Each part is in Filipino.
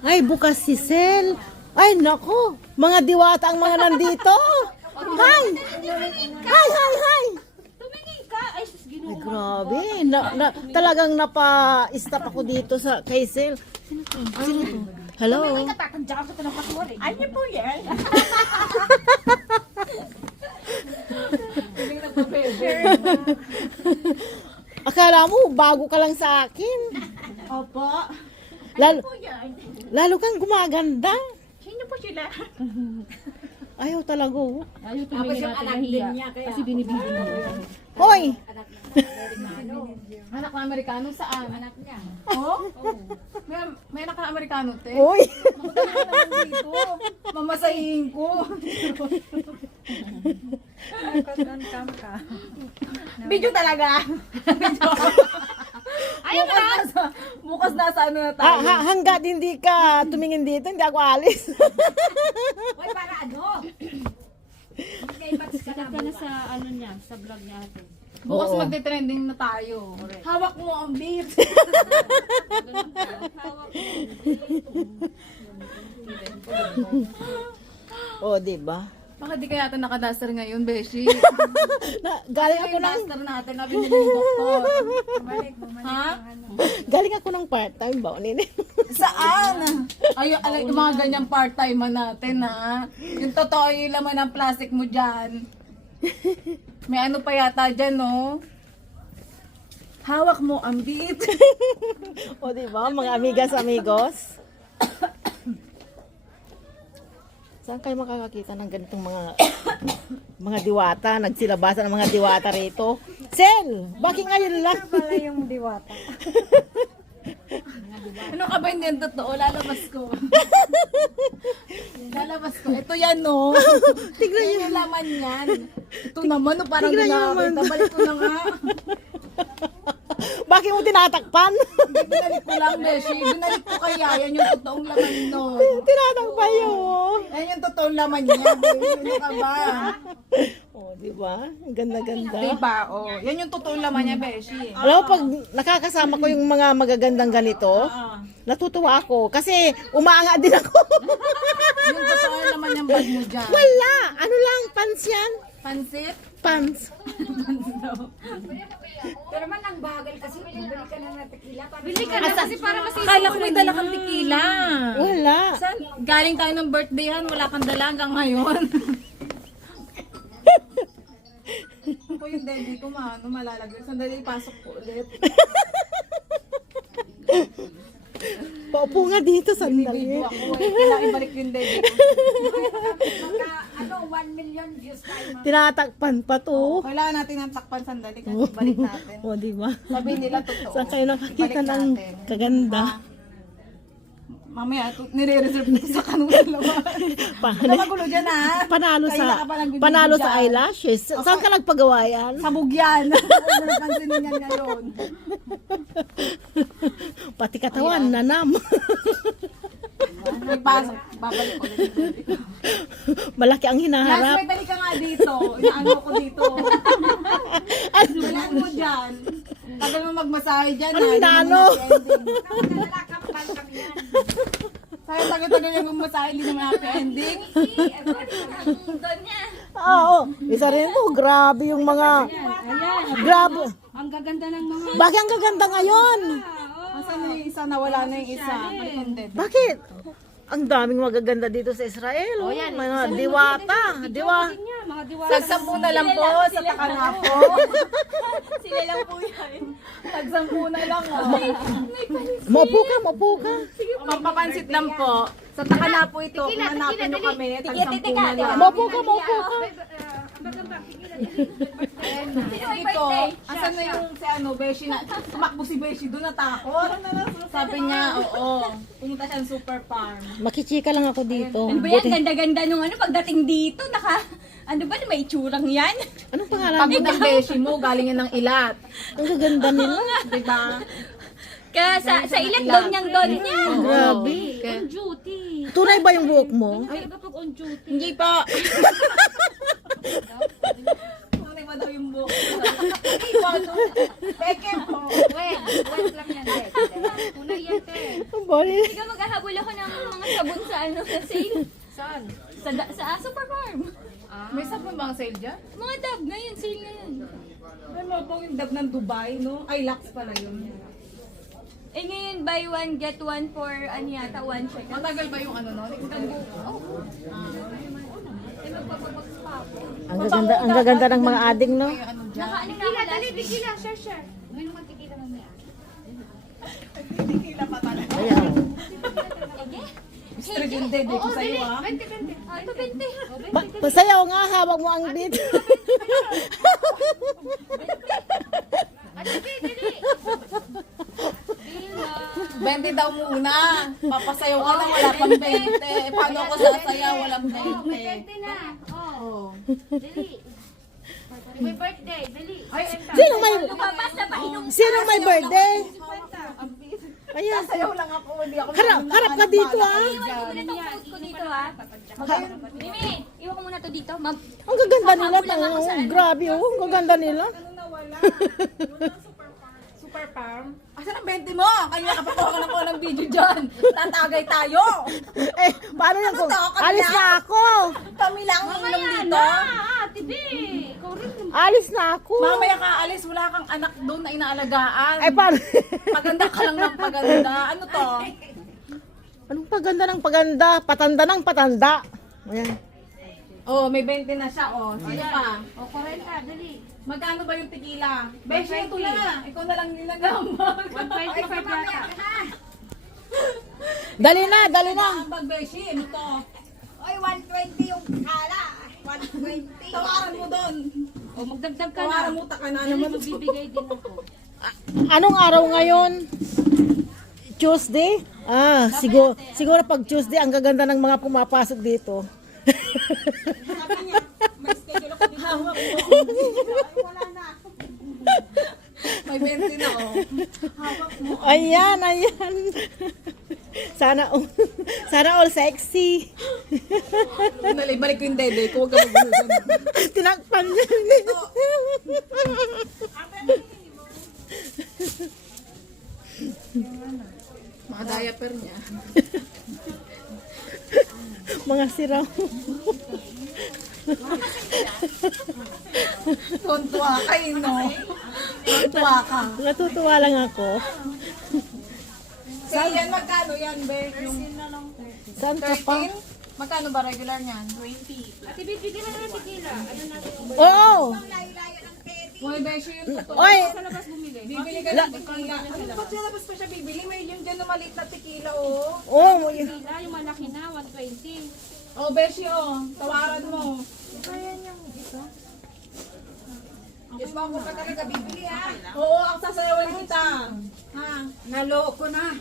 Ay, bukas si Sel. Ay, nako. Mga diwata ang mga nandito. Hi! Hi, hi, hi! Tumingin ka. Ay, sus, Ay, ginoo. grabe. Talagang napa-stop ako dito sa kay Sel. Sino to? Sino to? Hello? Ay, katatandaan ko ito ng patuloy. Ay, niyo po yan. Akala mo, bago ka lang sa akin. Opo. Lalo, Po yan. lalo kang gumaganda. Sino po sila? Ayaw talaga. Oh. Ayaw tumingin natin nahiya. Kasi binibigyan mo. Hoy! Anak na Amerikano saan? Anak niya. Oh? May anak na Amerikano, te? Hoy! Dito. Mamasahin ko. Video talaga. Ayaw ka na. Bukas nasa ano na tayo. Hanggat hindi ka tumingin dito, hindi ako alis. Uy, para ano? May bats ka na sa ano niya, sa vlog niya. Bukas Oo. magte-trending na tayo. Hawak mo ang beat. Oh, di ba? Bakit di kaya ito nakaduster ngayon, Beshi? Galing Ano ako yung ng duster natin na binili ng doktor? Ha? galing ako ng part-time ba? Nini? Saan? Ay, alay, yung mga ganyang part-time natin, ha? Yung totoo yung laman ng plastic mo dyan. May ano pa yata dyan, no? Hawak mo ang beat. O, di ba? Mga amigas, amigos. Saan kayo makakakita ng ganitong mga diwata? Nagsilabasan ng mga diwata rito. Sel! Bakit ngayon lang? Pala yung diwata. Ano ka ba hindi yan totoo? Lalabas ko. Lalabas ko. Ito yan, no? Tignan Yan yung laman yan. Ito naman, no? Parang Tignan hindi niyo nakakita. naman. Balik ko na nga. Bakit mo tinatakpan? Binalik ko lang, Beshi. Binalik ko kaya. Yan yung totoong laman nun. Tinatakpan yun. Yan yung totoong laman niya. Beshi. Ano ka ba? O, di ba? Ang ganda-ganda. Diba? Oh, yan yung totoong laman niya, Beshi. Alam mo, pag nakakasama ko yung mga magagandang ganito, natutuwa ako. Kasi umaanga din ako. Yung totoong laman niyang bag mo dyan. Wala! Ano lang, pants yan? Pansit? Pants. Pero man ang bagal kasi bili ka na ng tequila. Bili ka na kasi para masisi. Akala ko may dala kang tequila. Wala. Saan? Galing tayo ng birthday-han, wala kang dala hanggang ngayon. Ako yung daddy ko, malalagay. Sandali, pasok ko ulit. Paupo nga dito, sandali. Video ako eh. Kailangan ibalik yung daddy ko. Ano, 1 million views tayo. Tinatakpan pa to. Kailangan natin ng takpan sandali kasi balik natin. O, di ba? Sabi nila totoo. Saan kayo nakakita Balik ng natin. kaganda? Mamaya, nire-reserve na sa kanungan naman. Paano? Namagulo dyan ha. Panalo Kaya sa ka pa nagbibigay panalo sa dyan. eyelashes. Saan ka nagpagawa yan? Sabog yan. Huwag mo napansinin yan ngayon. Pati katawan, nanam. May pasok. Babalik ko ulit. Malaki ang hinaharap. Last dali ka nga dito. Inaano ko dito. Wala mo dyan. Tagal mo magmasahe dyan. Ano inaano? Nalakapan kami yan. Sayang tagal-tagal yung magmasahe. Hindi naman happy ending. Doon niya. Oo. Isa rin to. Grabe yung mga... Grabe. Ang gaganda ng mga... Bakit ang gaganda ngayon? Asan yung isa? Nawala na yung isa. Balikan Bakit? Ang daming magaganda dito sa Israel. Oh, mga diwata. Mga diwata. Tagsampu na lang po sa Takanapo. Sila lang po yan. Tagsampu na lang oh. Maupo ka, maupo ka. Mapapansit lang po. Sa Takanapo ito, kung hanapin nyo kami, tagsampu na lang. Maupo ka, maupo ka. Ito, asan na yung si ano, Beshi na, tumakbo si Beshi doon natakot. Sabi niya, oo, pumunta siyang super farm. Makichika lang ako dito. Ano ba yan? Ganda-ganda nung ano, pagdating dito, ano ba, may itsurang yan? Anong pangalan Pagod mo? ng Beshi mo, galing yan ng ilat. Ang gaganda nila. Diba? Kaya sa ilat daw niyang doon niya. Grabe. On duty. Tunay ba yung buhok mo? Talaga pag on duty. Hindi pa. Tunay ba daw yung Bago. Bago. Peke po. Wait lang yan, Dek. Una yan, te. Ang bali. Ikaw maghahabol ako ng mga sabon sa ano, sa sale. Saan? Sa Super Farm. May sabon bang sale dyan? Mga dab, ngayon, sale ngayon. Ay, mga pong yung dab ng Dubai, no? Ay, Lux pala yun. Eh ngayon, buy one, get one for, ano yata, one check. Matagal ba yung ano, no? Eh, magpapabox pa ako. Ang gaganda ng mga ading, no? May ano dyan. Nakaano na ako last week. Share. Uminom ka tequila mamaya. Ayan. Mr. Gilde, di ko sa'yo, ah. 20. Ito 20. Pasayaw nga, hawak mo ang beat. Dila. 20 daw muna. Papasayaw ka na, wala pang 20. Paano ako sasayaw, walang 20? na. Oh. Dali. May birthday, dali. Ay, Sino may, Lumabas na painom. sino may birthday? Ayan. sayaw lang ako, hindi ako. Harap ka dito, ah. Iwan ko muna itong post ko dito, ha. Mimi, iwan ko muna to dito. Ang gaganda nila. Grabe, oh. Ang gaganda nila. Ano nawala? Super Farm? Asan ang 20 mo? Kanya kapakuha ka na ko ng video dyan. Tatagay tayo. Eh, paano yan kung to? Kanya? alis na ako? Kami lang ang inom dito. Tibi. Ikaw rin. Alis na ako. Mamaya ka alis, wala kang anak doon na inaalagaan. Ay, paano? Paganda ka lang ng paganda. Ano to? Anong paganda ng paganda? Patanda ng patanda. Ayan. Oh, may 20 na siya, oh. Sino pa? O, 40, dali. Magkano ba yung tequila? Beshi, ito na. Ikaw na lang ninagamag. 125 yata. Dali na, dali na. Ang bag, Beshi. Ano to? Oy, 120 yung kala. 120. Tawaran mo doon. O, magdagdag ka na. Tawaran mo, taka na Dali, naman. magbibigay din ako. Anong araw ngayon? Tuesday? Ah, siguro pag Tuesday, ang gaganda ng mga pumapasok dito. Sabi niya, may schedule ako din hawak ko. Wala na. May 20 na, oh. Hawak mo. Ayan, ayan. Sana all sexy. Balik ko yung dede ko. Huwag ka magulo. Tinakpan niya. Mga diaper niya. Mga siraw. Tuntua ka, no? Tuntua ka. Natutuwa lang ako. So, yan, magkano yan, Be? Yung Saan ka pa? 13? Magkano ba regular niyan? 20. Ate, bibigyan mo na ng tequila. Ano natin? Oo! Mga beshi yung totoo. Oy! Sa labas bumili. Bibili ka ng tequila. Ano ba siya labas pa siya bibili? May yun dyan na maliit na tequila, oh. Oh, Tequila, yung malaki na, 120. Oh, beshi, oh. Tawaran mo. Yes, mo pa talaga bibili ha. Oo, ang sasayawan kita. Ha? Naloko na.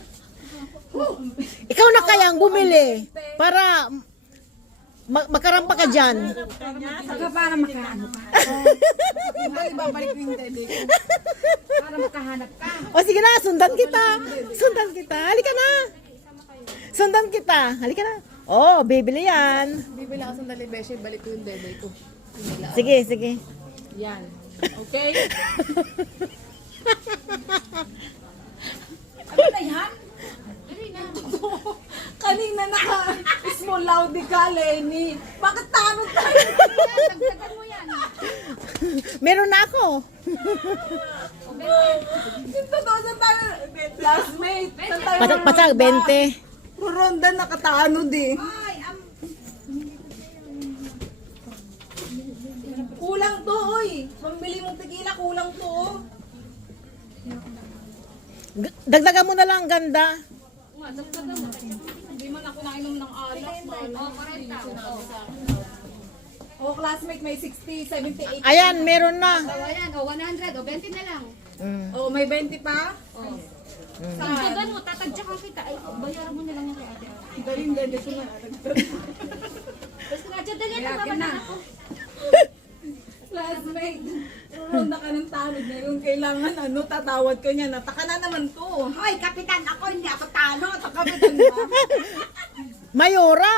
ikaw na kayang bumili para makarampa ka dyan. Saka para makaano ka. Babalik ko yung dede ko. Para makahanap ka. O sige na, sundan kita. Sundan kita. Halika na. Sundan kita. Halika na. Oh, bibili yan. Bibili ako sandali, beshi. Balik ko yung dede ko. Sige, sige. Yan. Okay? Ano na yan? Kanina small loudie ka, Lenny. Bakit tanong tayo? Dagdagan mo yan. Meron na ako. Dito doon sa tayo. Classmate. Saan tayo? Patag, 20. Ronda nakataano di. Kulang to, oy. Pambili mong tequila, kulang to. Oh. Dagdagan mo na lang, ganda. Hindi man ako nainom ng alak. O, 40. Oh, classmate, may 60, 70, 80. Ayan, meron na. Ayan, o, 100. O, 20 na lang. Mm. Oh, may 20 pa? Dagdagan mo, tatadyakan kita. Ay, bayaran mo na lang yung kay ate. Galing, galing ko na. Basta nga dyan, dali na, baba na ako. Classmate, ronda ka ng tanod ngayon. Kailangan, tatawad ka niya. Nataka na naman to. Hoy, kapitan ako, hindi ako talo. Kapitan ba? Mayora.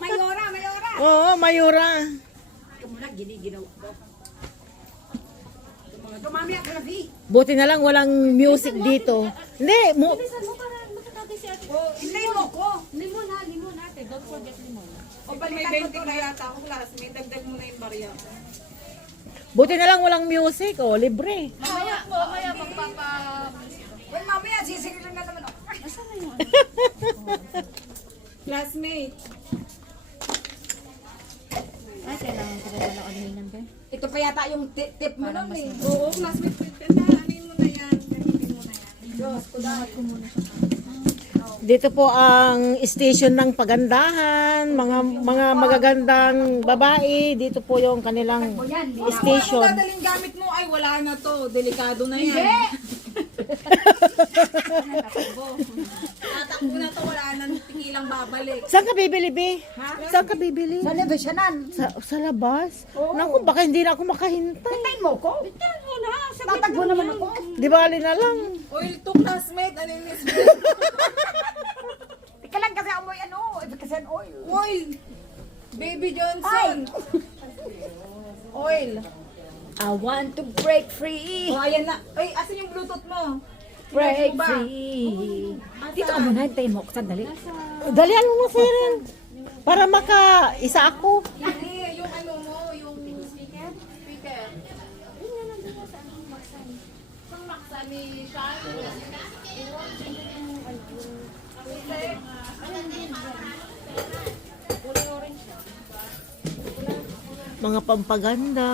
Mayora. Oo, Mayora. Ikaw muna, giniginawa ko. Tumami ang grabe. Buti na lang walang music dito. Hindi, Bilisan mo para makakagay si ate. Hindi mo ko. Limon ate. Don't forget limon. O may 20 na yata ako classmate. Dagdag mo na yung barya. buti na lang walang music. Oh, libre. Mamaya magpapa... Well, mamaya sisigilan na naman ako. Asan na yun? Classmate. Ay, kailangan ko ba wala aluminum ba? Ito pa yata yung tip mo nun eh. Oo, classmate ko. Tanda, anin mo na yan. Gamitin mo na yan. Diyos, kudahat ko muna siya. Dito po ang station ng pagandahan, mga magagandang babae. Dito po yung kanilang Kung station. dadaling gamit mo, ay wala na to. Delikado na yan. Tatakbo na to, wala na tikilang babalik. Saan ka bibili, Be? Saan ka bibili? Sa lebesyanan. Sa labas? Naku, baka hindi na ako makahintay. Tayin mo ko. Bitan mo na. Sa Tatagbo naman ako. Di ba na lang? Oil to classmate, aninis mo. Ika lang kasi amoy ano. Ibig kasi an oil. Oil. Baby Johnson. Oil. I want to break free. O, ayan na. Ay, asan yung Bluetooth mo? Break Mo ba? free. Dito ka muna. Hintayin mo ako. Sandali. Dalian mo Siren. Para maka-isa ako. Hindi, yung ano mo, yung speaker. Speaker. Mga pampaganda.